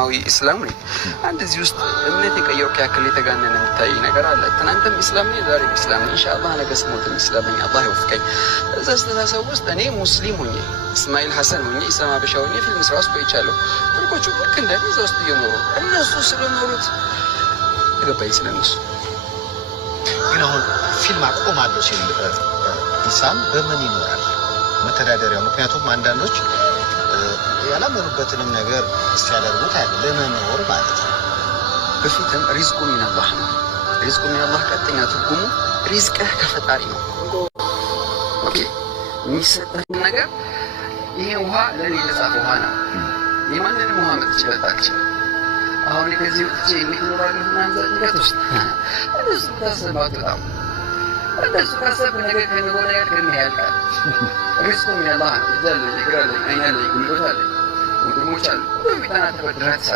ማዊ እስላም ነኝ። አንድ እዚህ ውስጥ እምነት የቀየርኩ ያክል የተጋነነ የሚታይ ነገር አለ። ትናንትም ኢስላም ነኝ፣ ዛሬም ኢስላም ነኝ። ኢንሻአላህ ነገ ስሞትም ኢስላም ነኝ። አላህ ይወፍቀኝ። እዛ አስተሳሰብ ውስጥ እኔ ሙስሊም ሆኜ እስማኤል ሐሰን ሆኜ ኢስላም አበሻ ሆኜ ፊልም ስራ ውስጥ ቆይቻለሁ። ቱርኮቹ ልክ እንደኔ እዛ ውስጥ እየኖሩ እነሱ ስለኖሩት ገባኝ ስለነሱ። ግን አሁን ፊልም አቆማለሁ ሲል ኢሳም በምን ይኖራል መተዳደሪያው? ምክንያቱም አንዳንዶች ያላመኑበትንም ነገር ሲያደርጉት አለ ለመኖር ማለት ነው። በፊትም ሪዝቁ ሚነላህ ነው። ሪዝቁ ሚነላህ ቀጥተኛ ትርጉሙ ሪዝቅህ ከፈጣሪ ነው። ኦኬ የሚሰጥህ ነገር ይሄ ውሃ ለኔ የተጻፈ ውሃ ነው። የማንንም ውሃ መጥቼ ልጠጣ አሁን ከዚህ ወጥቼ የሚኖራለሁ ምናምን ዘንገት ውስጥ እንደሱ ታሰባት በጣም እንደሱ ታሰብ ነገር ከነገው ነገር ከሚያልቃል ሪዝቁ ሚነላህ ነው። ይዛል ይግራል አይናል ጉልበታል ወንድሞች አሉ ሁሉ ቢታና ተበድራት